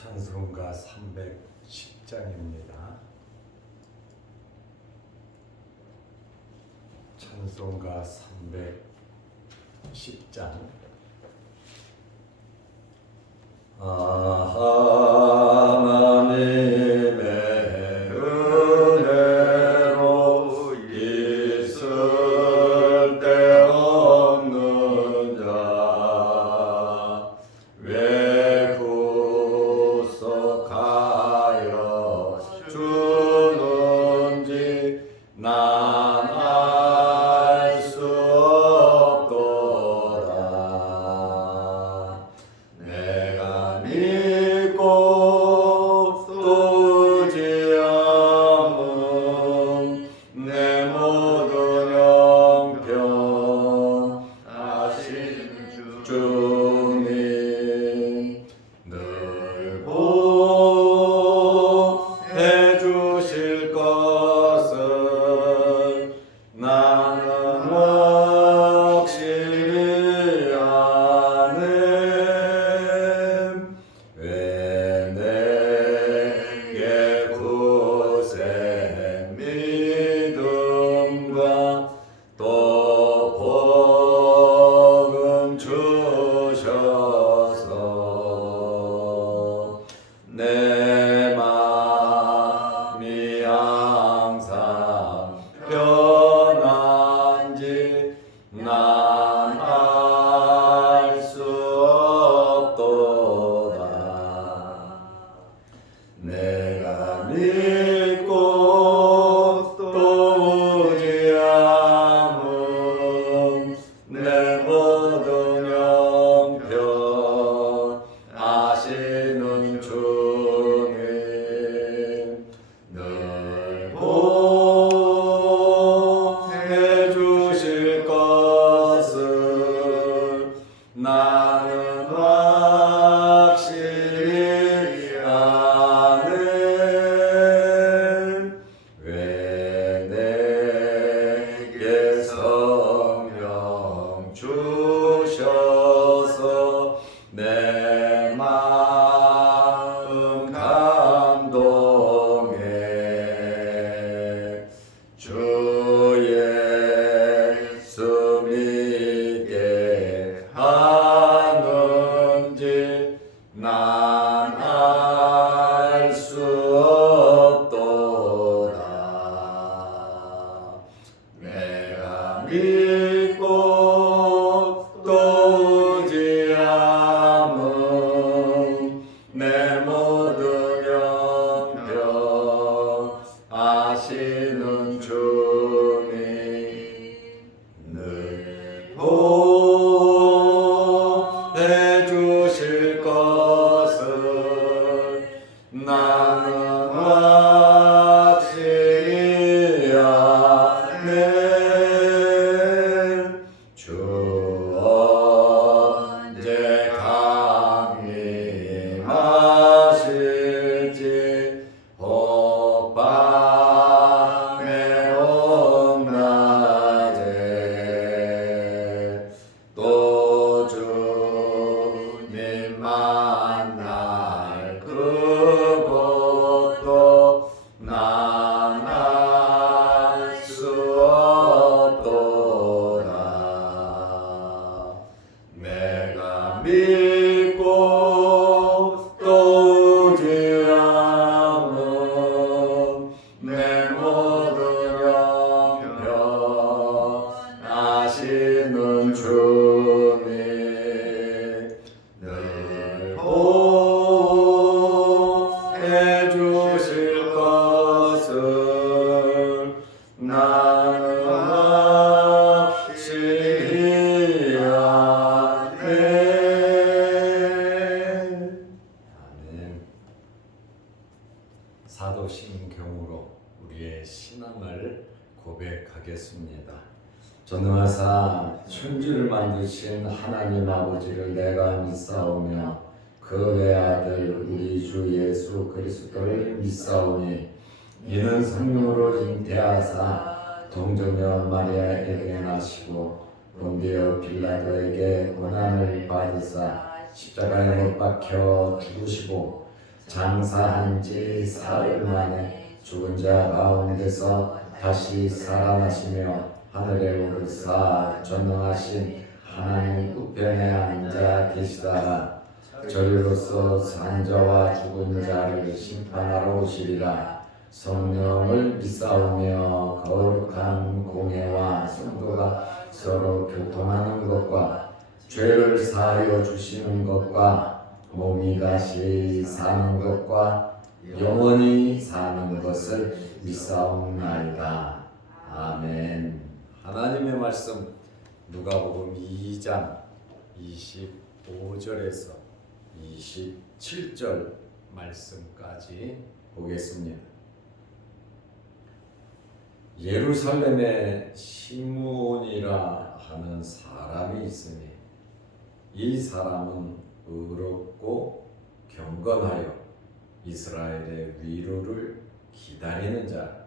찬송가 310장입니다. 찬송가 310장. 하나님의 은혜로 있을 데 없는 자 왜 구속하여 주는지 난 알 수 없도다. 내가 믿고 또 의지함은 내 모든 형편 하신 주님 늘 보해 주실 것은 나는 확실히 아네. 왜 내게 구세 믿음과 또 복음 주셔서 내 마음이 항상 편한지 난 알 수 없도다. 내가 믿고 또 의지함은 내 모든 형편 아시는 주님 늘 보해 주실 것을 나는 확실히 아네. 왜 내게 성령 주셔서 내 마음 감동해 주 예수 믿게 하는지 난 알 수 없도다. 내가 믿고 또 의지함은 내 모든 형편 아시는 주님 늘 보해 주실 것을 나는 확실히 아네. 주 언제 강림하실지 혹밤에 온낮에 또 주님 만날 그곳도 난 알 수 없도다. 내가 믿고 또 의지함은 내 모든 형편 아시는 주님 늘 보해 주실 것을 나는 확실히 아네. 아멘. 사도신경으로 우리의 신앙을 고백하겠습니다. 전능하사 천지를 만드신 하나님 아버지를 내가 믿사오며 그 외아들 우리 주 예수 그리스도를 믿사오니 이는 성령으로 잉태하사 동정녀 마리아에게 나시고 본디오 빌라도에게 고난을 받으사 십자가에 못 박혀 죽으시고 장사한 지 사흘 만에 죽은 자 가운데서 다시 살아나시며 하늘에 오르사 전능하신 하나님 우편에 앉아 계시다가 저리로서 산 자와 죽은 자를 심판하러 오시리라. 성령을 믿사오며 거룩한 공예와 성도가 서로 교통하는 것과 죄를 사하여 주시는 것과 몸이 다시 사는 것과 영원히 사는 것을 믿사옵나이다. 아멘. 하나님의 말씀 누가복음 2장 25절에서 27절 말씀까지 보겠습니다. 예루살렘에 시므온이라 하는 사람이 있으니 이 사람은 의롭고 경건하여 이스라엘의 위로를 기다리는 자,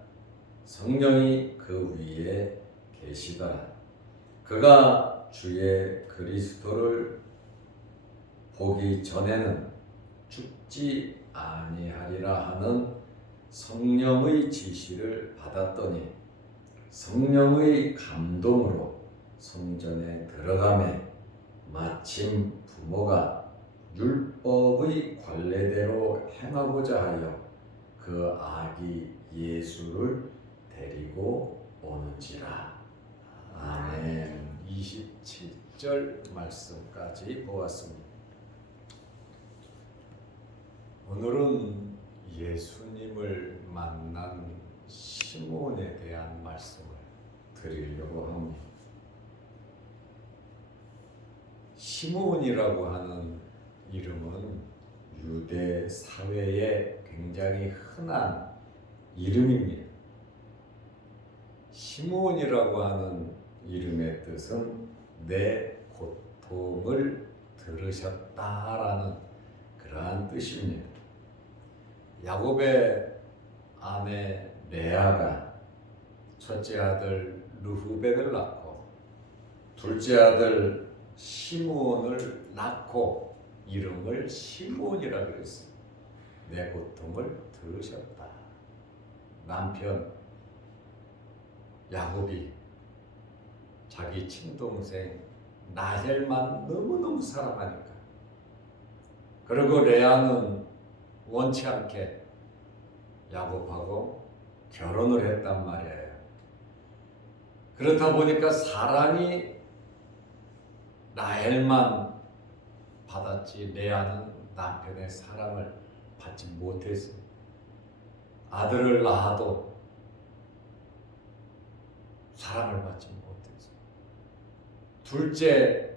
성령이 그 위에 계시더라. 그가 주의 그리스도를 보기 전에는 죽지 아니하리라 하는 성령의 지시를 받았더니 성령의 감동으로 성전에 들어가매 마침 부모가 율법의 관례대로 행하고자 하여 그 아기 예수를 데리고 오는지라. 아멘. 27절 말씀까지 보았습니다. 오늘은 예수님을 만난 시므온에 대한 말씀을 드리려고 합니다. 시므온이라고 하는 이름은 유대 사회에 굉장히 흔한 이름입니다. 시므온이라고 하는 이름의 뜻은 내 고통을 들으셨다라는 그러한 뜻입니다. 야곱의 아내 레아가 첫째 아들 르후벤을 낳고 둘째 아들 시므온을 낳고 이름을 시므온이라 그랬어요. 내 고통을 들으셨다. 남편 야곱이 자기 친동생 라헬만 너무너무 사랑하니까, 그리고 레아는 원치 않게 야곱하고 결혼을 했단 말이에요. 그렇다 보니까 사랑이 라헬만 받았지 레아는 남편의 사랑을 받지 못했어요. 아들을 낳아도 사랑을 받지 못했어요. 둘째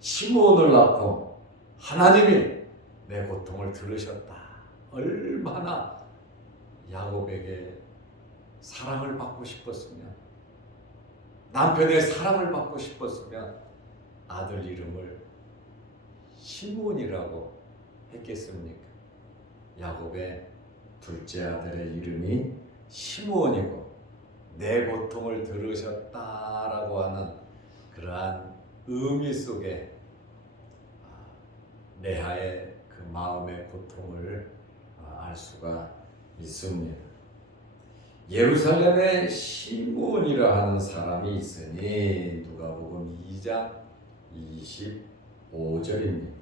시므온을 낳고 하나님이 내 고통을 들으셨다. 얼마나 야곱에게 사랑을 받고 싶었으면, 남편의 사랑을 받고 싶었으면 아들 이름을 시므온이라고 했겠습니까? 야곱의 둘째 아들의 이름이 시므온이고 내 고통을 들으셨다라고 하는 그러한 의미 속에 레아의 그 마음의 고통을 알 수가 있습니다. 예루살렘에 시므온이라 하는 사람이 있으니 누가복음 2장 25절입니다.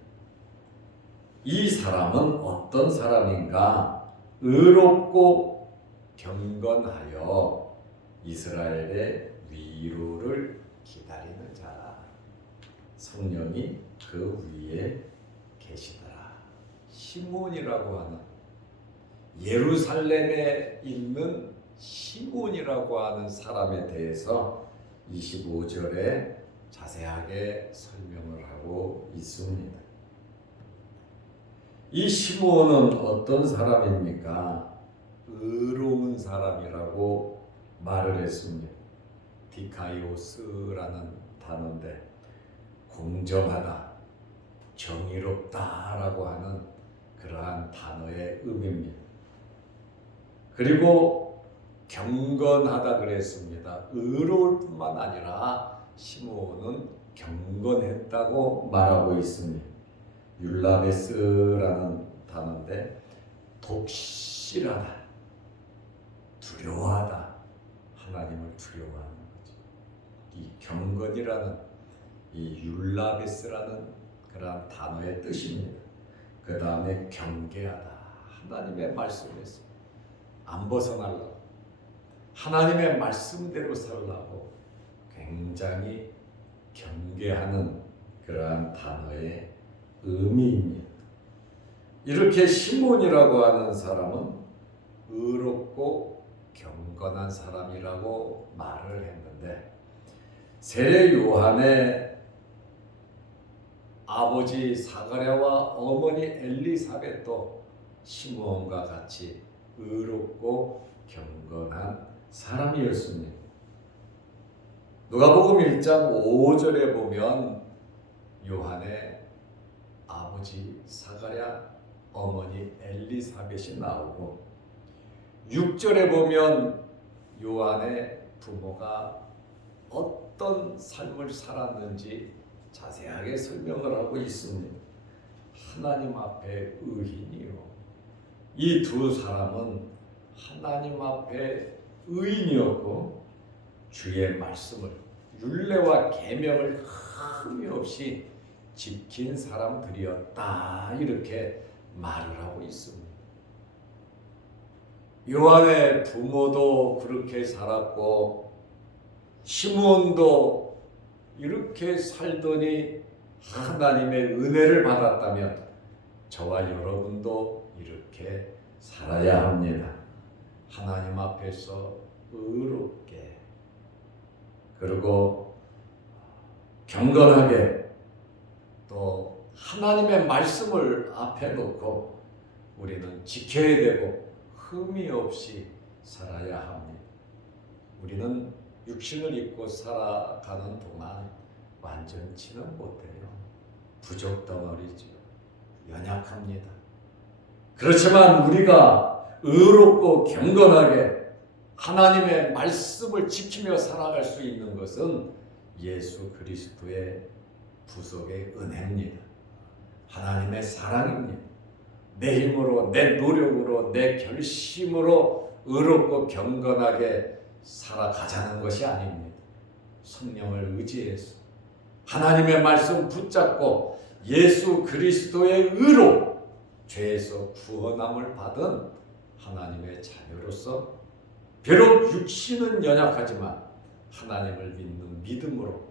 이 사람은 어떤 사람인가? 의롭고 경건하여 이스라엘의 위로를 기다리는 자라. 성령이 그 위에 계시더라. 시므온이라고 하는, 예루살렘에 있는 시므온이라고 하는 사람에 대해서 25절에 자세하게 설명을 하고 있습니다. 이 시므온은 어떤 사람입니까? 의로운 사람이라고 말을 했습니다. 디카이오스라는 단어인데 공정하다, 정의롭다라고 하는 그러한 단어의 의미입니다. 그리고 경건하다 그랬습니다. 의로울 뿐만 아니라 시므온은 경건했다고 말하고 있습니다. 율라베스라는 단어인데 독실하다, 두려워하다, 하나님을 두려워하는 거죠. 이 경건이라는 이 율라베스라는 그러한 단어의 뜻입니다. 그 다음에 경계하다, 하나님의 말씀에서 안 벗어나려고, 하나님의 말씀대로 살라고 굉장히 경계하는 그러한 단어의 의미입니다. 이렇게 시몬이라고 하는 사람은 의롭고 경건한 사람이라고 말을 했는데, 세례 요한의 아버지 사가랴와 어머니 엘리사벳도 시몬과 같이 의롭고 경건한 사람이었습니다. 누가복음 1장 5절에 보면 요한의 아버지 사가랴, 어머니 엘리사벳이 나오고, 6절에 보면 요한의 부모가 어떤 삶을 살았는지 자세하게 설명을 하고 있습니다. 하나님 앞에 의인이요. 이 두 사람은 하나님 앞에 의인이었고 주의 말씀을, 율례와 계명을 흠이 없이 지킨 사람들이었다, 이렇게 말을 하고 있습니다. 요한의 부모도 그렇게 살았고 시몬도 이렇게 살더니 하나님의 은혜를 받았다면 저와 여러분도 이렇게 살아야 합니다. 하나님 앞에서 의롭게, 그리고 경건하게, 또 하나님의 말씀을 앞에 놓고 우리는 지켜야 되고 흠이 없이 살아야 합니다. 우리는 육신을 입고 살아가는 동안 완전치는 못해요. 부족 덩어리죠. 연약합니다. 그렇지만 우리가 의롭고 경건하게 하나님의 말씀을 지키며 살아갈 수 있는 것은 예수 그리스도의 부속의 은혜입니다. 하나님의 사랑입니다. 내 힘으로, 내 노력으로, 내 결심으로 의롭고 경건하게 살아가자는 것이 아닙니다. 성령을 의지해서 하나님의 말씀 붙잡고 예수 그리스도의 의로 죄에서 구원함을 받은 하나님의 자녀로서, 비록 육신은 연약하지만 하나님을 믿는 믿음으로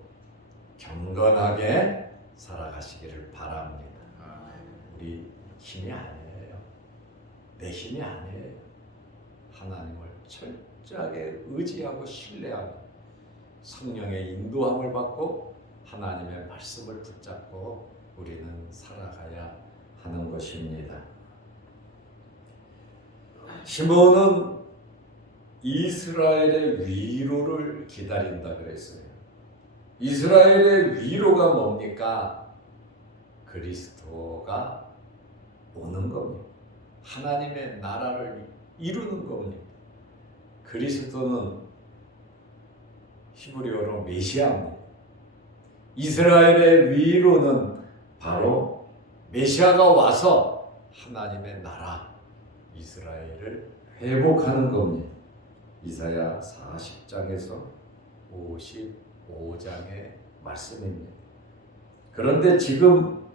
경건하게 살아가시기를 바랍니다. 우리 힘이 아니에요. 내 힘이 아니에요. 하나님을 철저하게 의지하고 신뢰하고 성령의 인도함을 받고 하나님의 말씀을 붙잡고 우리는 살아가야 하는 것입니다. 시몬은 이스라엘의 위로를 기다린다 그랬어요. 이스라엘의 위로가 뭡니까? 그리스도가 오는 겁니다. 하나님의 나라를 이루는 겁니다. 그리스도는 히브리어로 메시아입니다. 이스라엘의 위로는 바로 메시아가 와서 하나님의 나라 이스라엘을 회복하는 겁니다. 이사야 40장에서 55장의 말씀입니다. 그런데 지금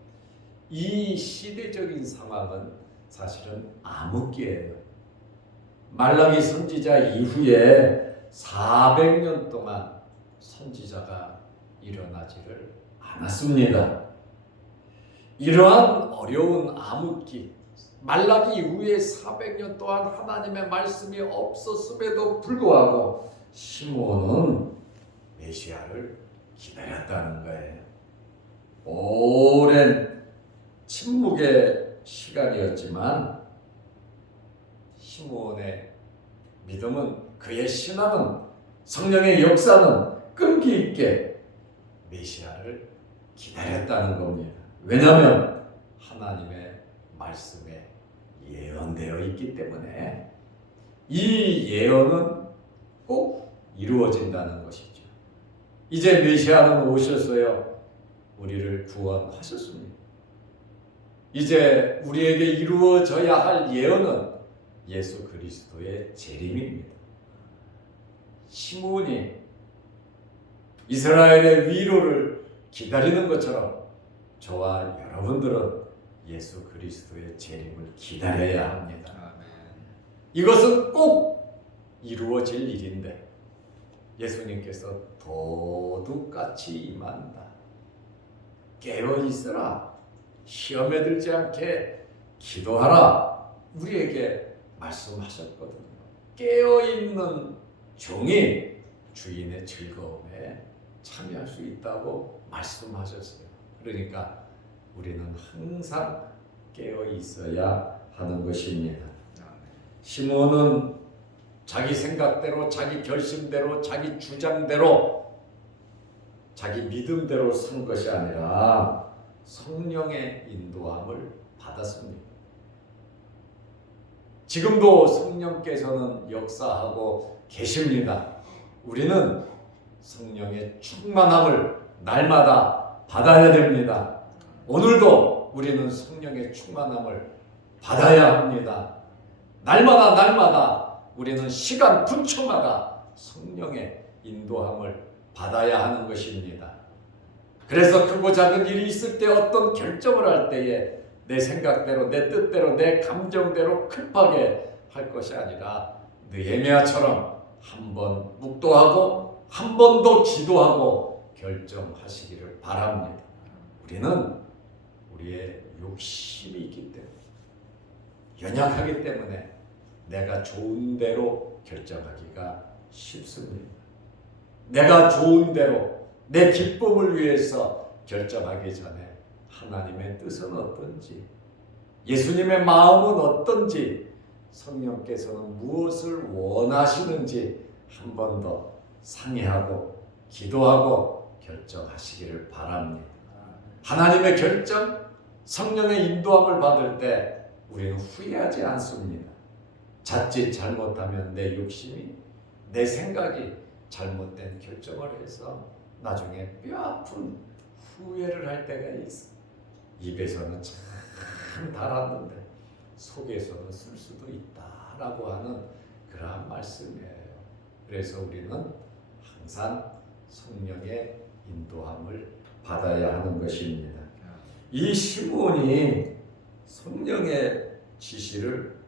이 시대적인 상황은 사실은 암흑기예요. 말라기 선지자 이후에 400년 동안 선지자가 일어나지를 않았습니다. 이러한 어려운 암흑기, 말라기 이후에 400년 동안 하나님의 말씀이 없었음에도 불구하고 시몬은 메시아를 기다렸다는 거예요. 오랜 침묵의 시간이었지만 시몬의 믿음은, 그의 신앙은, 성령의 역사는 끈기 있게 메시아를 기다렸다는 겁니다. 왜냐하면 하나님의 말씀에 예언되어 있기 때문에 이 예언은 꼭 이루어진다는 것이죠. 이제 메시아는 오셨어요. 우리를 구원하셨습니다. 이제 우리에게 이루어져야 할 예언은 예수 그리스도의 재림입니다. 시므온이 이스라엘의 위로를 기다리는 것처럼 저와 여러분들은 예수 그리스도의 재림을 기다려야 합니다. 이것은 꼭 이루어질 일인데 예수님께서 도둑같이 임한다. 깨어있으라. 시험에 들지 않게 기도하라. 우리에게 말씀하셨거든요. 깨어있는 종이 주인의 즐거움에 참여할 수 있다고 말씀하셨어요. 그러니까 우리는 항상 깨어 있어야 하는 것입니다. 시므온은 자기 생각대로, 자기 결심대로, 자기 주장대로, 자기 믿음대로 산 것이 아니라 성령의 인도함을 받았습니다. 지금도 성령께서는 역사하고 계십니다. 우리는 성령의 충만함을 날마다 받아야 됩니다. 오늘도 우리는 성령의 충만함을 받아야 합니다. 날마다 우리는 시간 분초마다 성령의 인도함을 받아야 하는 것입니다. 그래서 크고 작은 일이 있을 때 어떤 결정을 할 때에 내 생각대로, 내 뜻대로, 내 감정대로 급하게 할 것이 아니라 느헤미야처럼 한 번 묵도하고 한 번 더 기도하고 결정하시기를 바랍니다. 우리는 우리의 욕심이 있기 때문에, 연약하기 때문에 내가 좋은 대로 결정하기가 쉽습니다. 내가 좋은 대로 내 기쁨을 위해서 결정하기 전에 하나님의 뜻은 어떤지, 예수님의 마음은 어떤지, 성령께서는 무엇을 원하시는지 한 번 더 상의하고 기도하고 결정하시기를 바랍니다. 하나님의 결정, 성령의 인도함을 받을 때 우리는 후회하지 않습니다. 자칫 잘못하면 내 욕심이, 내 생각이 잘못된 결정을 해서 나중에 뼈아픈 후회를 할 때가 있어. 입에서는 참 달았는데 속에서는 쓸 수도 있다라고 하는 그러한 말씀이에요. 그래서 우리는 항상 성령의 인도함을 받아야 하는 것입니다. 이 시므온이 성령의 지시를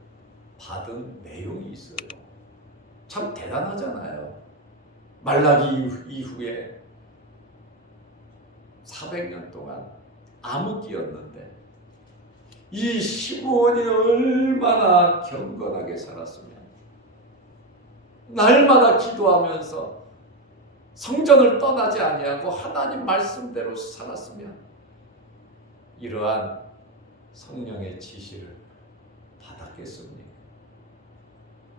받은 내용이 있어요. 참 대단하잖아요. 말라기 이후에 400년 동안 암흑기였는데 이 시므온이 얼마나 경건하게 살았으면, 날마다 기도하면서 성전을 떠나지 아니하고 하나님 말씀대로 살았으면 이러한 성령의 지시를 받았겠습니까?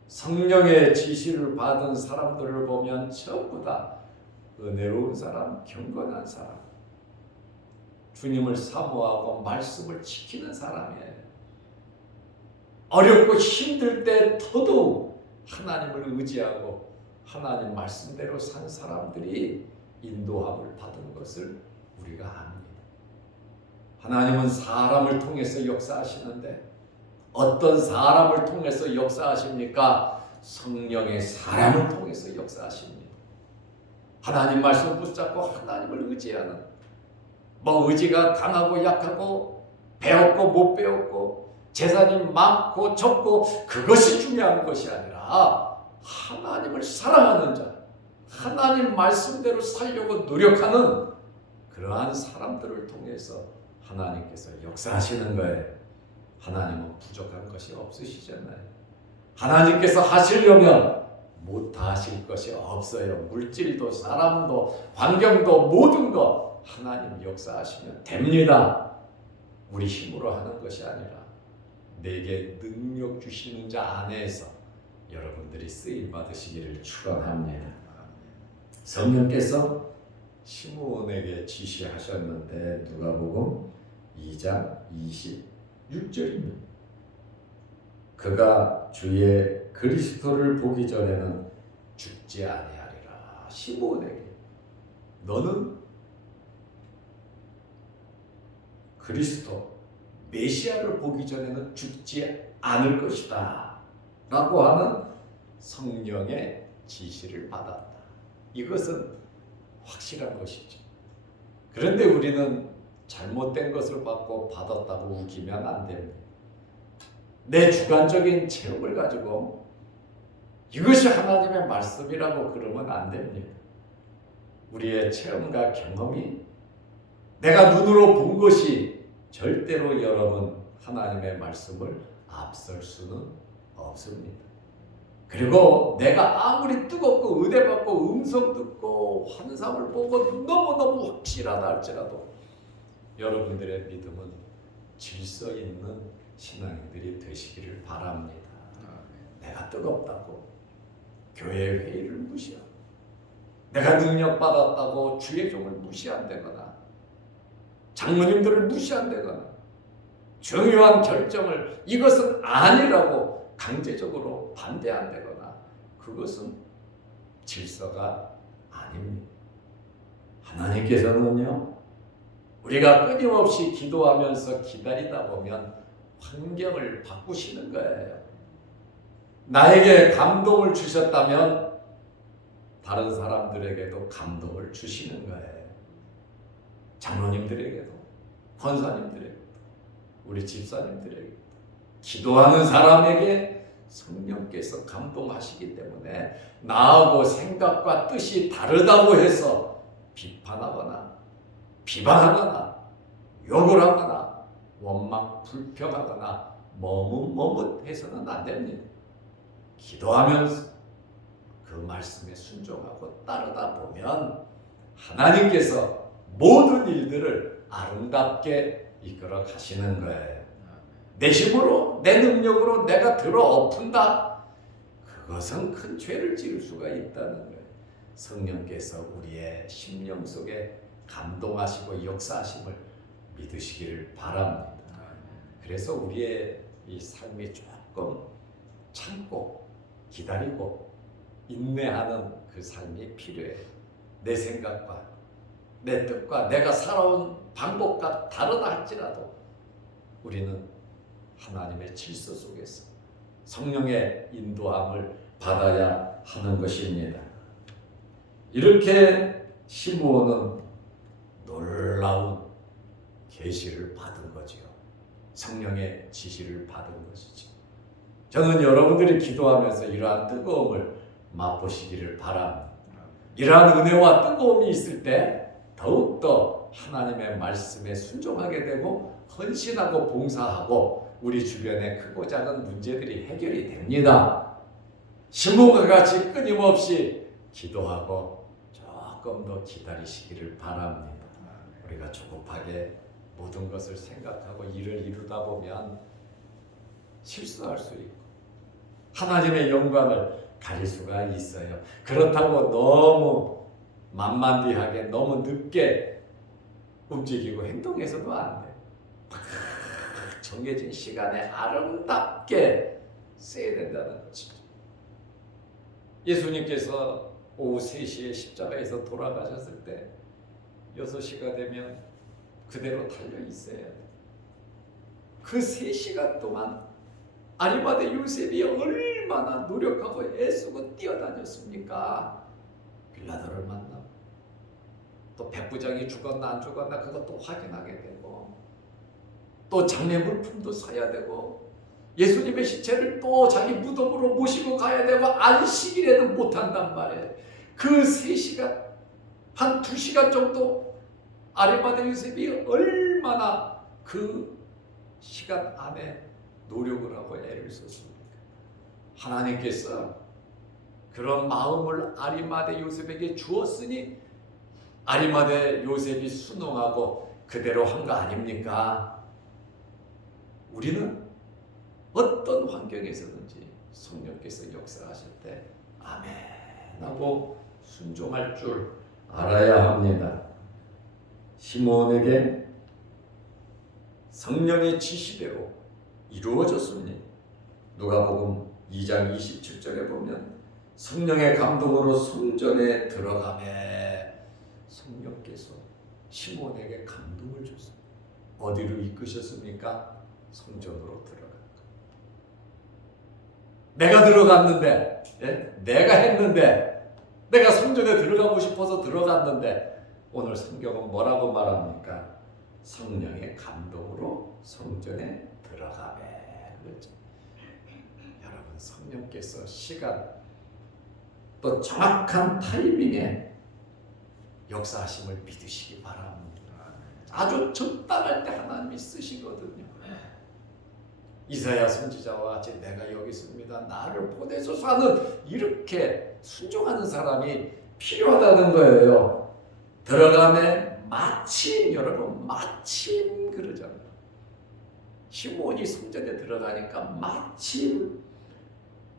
성령의 지시를 받은 사람들을 보면 전부 다 은혜로운 사람, 경건한 사람, 주님을 사모하고 말씀을 지키는 사람이에요. 어렵고 힘들 때 더더욱 하나님을 의지하고 하나님 말씀대로 산 사람들이 인도함을 받은 것을 우리가 압니다. 하나님은 사람을 통해서 역사하시는데 어떤 사람을 통해서 역사하십니까? 성령의 사람을 통해서 역사하십니다. 하나님 말씀 붙잡고 하나님을 의지하는, 의지가 강하고 약하고 배웠고 못 배웠고 재산이 많고 적고 그것이 중요한 것이 아니라 하나님을 사랑하는 자, 하나님 말씀대로 살려고 노력하는 그러한 사람들을 통해서 하나님께서 역사하시는 거예요. 하나님은 부족한 것이 없으시잖아요. 하나님께서 하시려면 못하실 것이 없어요. 물질도 사람도 환경도 모든 것 하나님 역사하시면 됩니다. 우리 힘으로 하는 것이 아니라 내게 능력 주시는 자 안에서 여러분들이 쓰임 받으시기를 축원합니다. 성령께서 시므온에게 지시하셨는데 누가복음 2장 26절입니다. 그가 주의 그리스도를 보기 전에는 죽지 아니하리라. 시므온에게 너는 그리스도 메시아를 보기 전에는 죽지 않을 것이다. 라고 하는 성령의 지시를 받았다. 이것은 확실한 것이죠. 그런데 우리는 잘못된 것을 받고 받았다고 우기면 안 됩니다. 내 주관적인 체험을 가지고 이것이 하나님의 말씀이라고 그러면 안 됩니다. 우리의 체험과 경험이 내가 눈으로 본 것이 절대로 여러분 하나님의 말씀을 앞설 수는 없습니다. 그리고 내가 아무리 뜨겁고 은혜받고 음성 듣고 환상을 보고 너무너무 확실하다 할지라도 여러분들의 믿음은 질서 있는 신앙인들이 되시기를 바랍니다. 내가 뜨겁다고 교회 회의를 무시하고 내가 능력받았다고 주의 종을 무시한다거나 장로님들을 무시한다거나 중요한 결정을 이것은 아니라고 강제적으로 반대한다거나 그것은 질서가 아닙니다. 하나님께서는요, 우리가 끊임없이 기도하면서 기다리다 보면 환경을 바꾸시는 거예요. 나에게 감동을 주셨다면 다른 사람들에게도 감동을 주시는 거예요. 장로님들에게도, 권사님들에게도, 우리 집사님들에게도, 기도하는 사람에게 성령께서 감동하시기 때문에 나하고 생각과 뜻이 다르다고 해서 비판하거나 비방하거나 욕을 하거나 원망 불평하거나 머뭇머뭇해서는 안 됩니다. 기도하면서 그 말씀에 순종하고 따르다 보면 하나님께서 모든 일들을 아름답게 이끌어 가시는 거예요. 내 힘으로 내 능력으로 내가 들어 엎은다. 그것은 큰 죄를 지을 수가 있다는 거예요. 성령께서 우리의 심령 속에 감동하시고 역사하심을 믿으시기를 바랍니다. 그래서 우리의 이 삶이 조금 참고 기다리고 인내하는 그 삶이 필요해요. 내 생각과 내 뜻과 내가 살아온 방법과 다르다 할지라도 우리는 하나님의 질서 속에서 성령의 인도함을 받아야 하는 것입니다. 이렇게 시므온은 놀라운 계시를 받은 거지요. 성령의 지시를 받은 것이죠. 저는 여러분들이 기도하면서 이러한 뜨거움을 맛보시기를 바랍니다. 이러한 은혜와 뜨거움이 있을 때 더욱더 하나님의 말씀에 순종하게 되고 헌신하고 봉사하고 우리 주변의 크고 작은 문제들이 해결이 됩니다. 시므온과 같이 끊임없이 기도하고 조금 더 기다리시기를 바랍니다. 우리가 조급하게 모든 것을 생각하고 일을 이루다 보면 실수할 수 있고 하나님의 영광을 가릴 수가 있어요. 그렇다고 너무 만만디하게 너무 늦게 움직이고 행동해서도 안 돼. 정해진 시간에 아름답게 써야 된다는 거죠. 예수님께서 오후 3시에 십자가에서 돌아가셨을 때 6시가 되면 그대로 달려 있어야 돼. 그 3시간 동안 아리마대 요셉이 얼마나 노력하고 애쓰고 뛰어다녔습니까? 빌라도를 만나고 또 백부장이 죽었나 안 죽었나 그것도 확인하게 되고 또 장례 물품도 사야 되고 예수님의 시체를 또 자기 무덤으로 모시고 가야 되고 안식일에도 못한단 말이에요. 그 3시간 한 2시간 정도 아리마대 요셉이 얼마나 그 시간 안에 노력을 하고 애를 썼습니까? 하나님께서 그런 마음을 아리마대 요셉에게 주었으니 아리마대 요셉이 순응하고 그대로 한 거 아닙니까? 우리는 어떤 환경에서든지 성령께서 역사하실 때 아멘 하고 순종할 줄 알아야 합니다. 시므온에게 성령의 지시대로 이루어졌습니다. 누가복음 2장 27절에 보면 성령의 감동으로 성전에 들어가매 성령께서 시므온에게 감동을 줬습니다. 어디로 이끄셨습니까? 성전으로 들어갔다. 내가 들어갔는데, 내가 했는데, 내가 성전에 들어가고 싶어서 들어갔는데, 오늘 성경은 뭐라고 말합니까? 성령의 감동으로 성전에 들어가매. 그렇죠? 여러분, 성령께서 시간 또 정확한 타이밍에 역사하심을 믿으시기 바랍니다. 아주 적당할 때 하나님이 쓰시거든요. 이사야 선지자와 같이 내가 여기 있습니다, 나를 보내소서 하는 이렇게 순종하는 사람이 필요하다는 거예요. 들어가매 마침, 여러분, 마침 그러잖아요. 시몬이 성전에 들어가니까 마침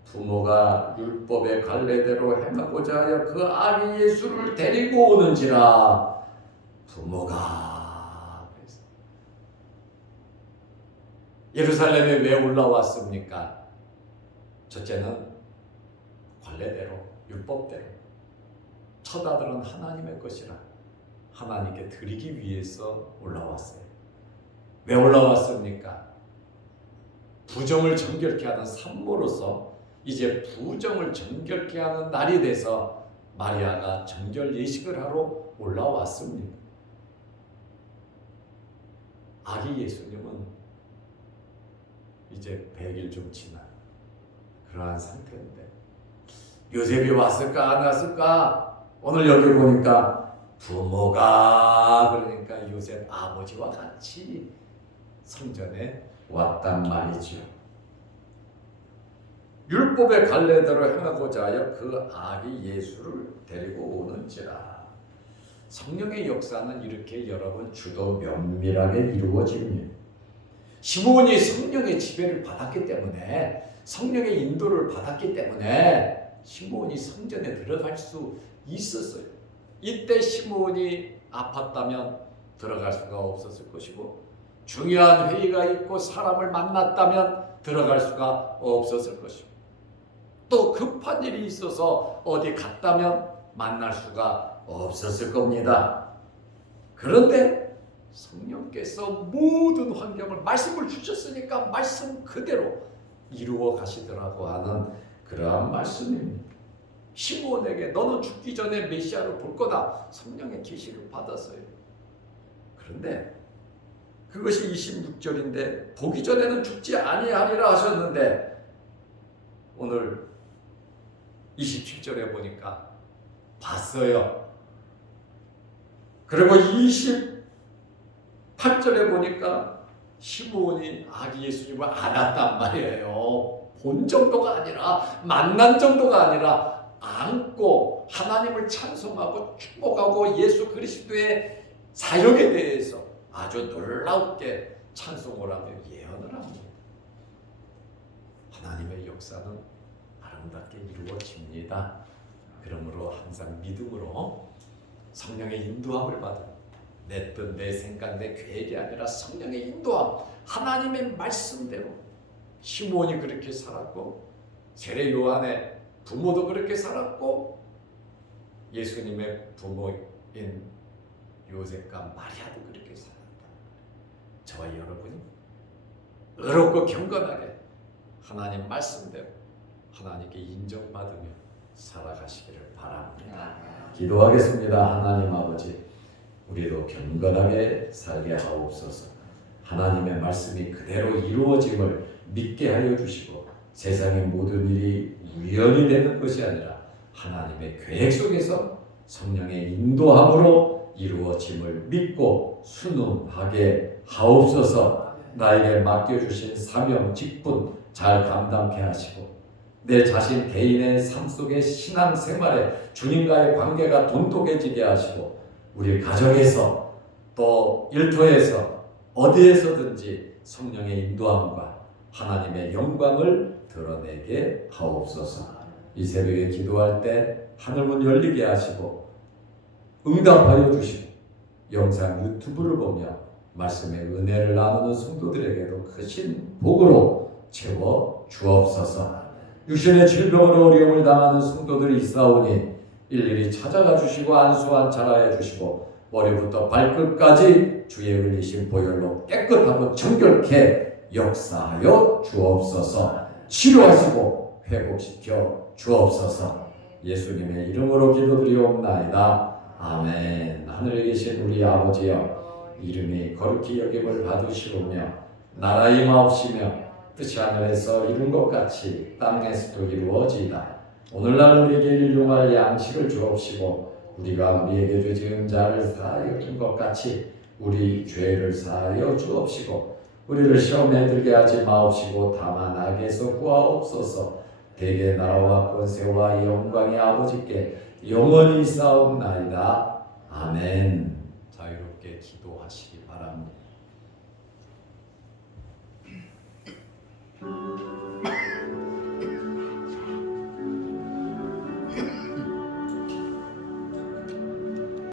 부모가 율법의 관례대로 행하고자 하여 그 아기 예수를 데리고 오는지라. 부모가 예루살렘에 왜 올라왔습니까? 첫째는 관례대로, 율법대로 첫 아들은 하나님의 것이라 하나님께 드리기 위해서 올라왔어요. 왜 올라왔습니까? 부정을 정결케 하는 산모로서 이제 부정을 정결케 하는 날이 돼서 마리아가 정결 예식을 하러 올라왔습니다. 아기 예수님은 이제 100일 좀 지난 그러한 상태인데 요셉이 왔을까 안 왔을까? 오늘 여기 보니까 부모가, 그러니까 요셉 아버지와 같이 성전에 왔단 말이죠. 율법의 관례대로 행하고자 하여 그 아기 예수를 데리고 오는지라. 성령의 역사는 이렇게 여러분 주도 면밀하게 이루어집니다. 시몬이 성령의 지배를 받았기 때문에, 성령의 인도를 받았기 때문에 시몬이 성전에 들어갈 수 있었어요. 이때 시몬이 아팠다면 들어갈 수가 없었을 것이고, 중요한 회의가 있고 사람을 만났다면 들어갈 수가 없었을 것이고, 또 급한 일이 있어서 어디 갔다면 만날 수가 없었을 겁니다. 그런데 성령께서 모든 환경을, 말씀을 주셨으니까 말씀 그대로 이루어 가시더라고 하는 그러한 말씀입니다. 시몬에게 너는 죽기 전에 메시아를 볼 거다, 성령의 계시를 받았어요. 그런데 그것이 26절인데 보기 전에는 죽지 아니하리라 하셨는데 오늘 27절에 보니까 봤어요. 그리고 28절에 보니까 시몬이 아기 예수님을 안았단 말이에요. 본 정도가 아니라, 만난 정도가 아니라 안고 하나님을 찬송하고 축복하고 예수 그리스도의 사역에 대해서 아주 놀랍게 찬송을 하며 예언을 합니다. 하나님의 역사는 아름답게 이루어집니다. 그러므로 항상 믿음으로 성령의 인도함을 받은, 내 뜻, 내 생각, 내 계획이 아니라 성령의 인도함, 하나님의 말씀대로 시몬이 그렇게 살았고, 세례 요한의 부모도 그렇게 살았고, 예수님의 부모인 요셉과 마리아도 그렇게 살았다. 저와 여러분이 의롭고 경건하게 하나님 말씀대로 하나님께 인정받으며 살아가시기를 바랍니다. 기도하겠습니다. 하나님 아버지, 우리도 경건하게 살게 하옵소서. 하나님의 말씀이 그대로 이루어짐을 믿게 하여 주시고, 세상의 모든 일이 우연히 되는 것이 아니라 하나님의 계획 속에서 성령의 인도함으로 이루어짐을 믿고 순응하게 하옵소서. 나에게 맡겨주신 사명, 직분 잘 감당케 하시고, 내 자신 개인의 삶 속의 신앙생활에 주님과의 관계가 돈독해지게 하시고, 우리 가정에서 또 일터에서 어디에서든지 성령의 인도함과 하나님의 영광을 드러내게 하옵소서. 이 새벽에 기도할 때 하늘문 열리게 하시고 응답하여 주시고, 영상 유튜브를 보며 말씀의 은혜를 나누는 성도들에게도 크신 복으로 채워 주옵소서. 육신의 질병으로 어려움을 당하는 성도들이 있사오니 일일이 찾아가 주시고 안수한 자라해 주시고, 머리부터 발끝까지 주의 흘리신 보혈로 깨끗하고 정결케 역사하여 주옵소서. 치료하시고 회복시켜 주옵소서. 예수님의 이름으로 기도드리옵나이다. 아멘. 하늘에 계신 우리 아버지여, 이름이 거룩히 여김을 받으시오며 나라 임하옵시며 뜻이 하늘에서 이룬 것 같이 땅에서도 이루어지이다. 오늘날 우리에게 일용할 양식을 주옵시고 우리가 우리에게 죄 지은 자를 사하여 준 것 같이 우리 죄를 사하여 주옵시고 우리를 시험에 들게 하지 마옵시고 다만 악에서 구하옵소서. 대개 나라와 권세와 영광의 아버지께 영원히 있사옵나이다. 아멘. 자유롭게 기도하시기 바랍니다.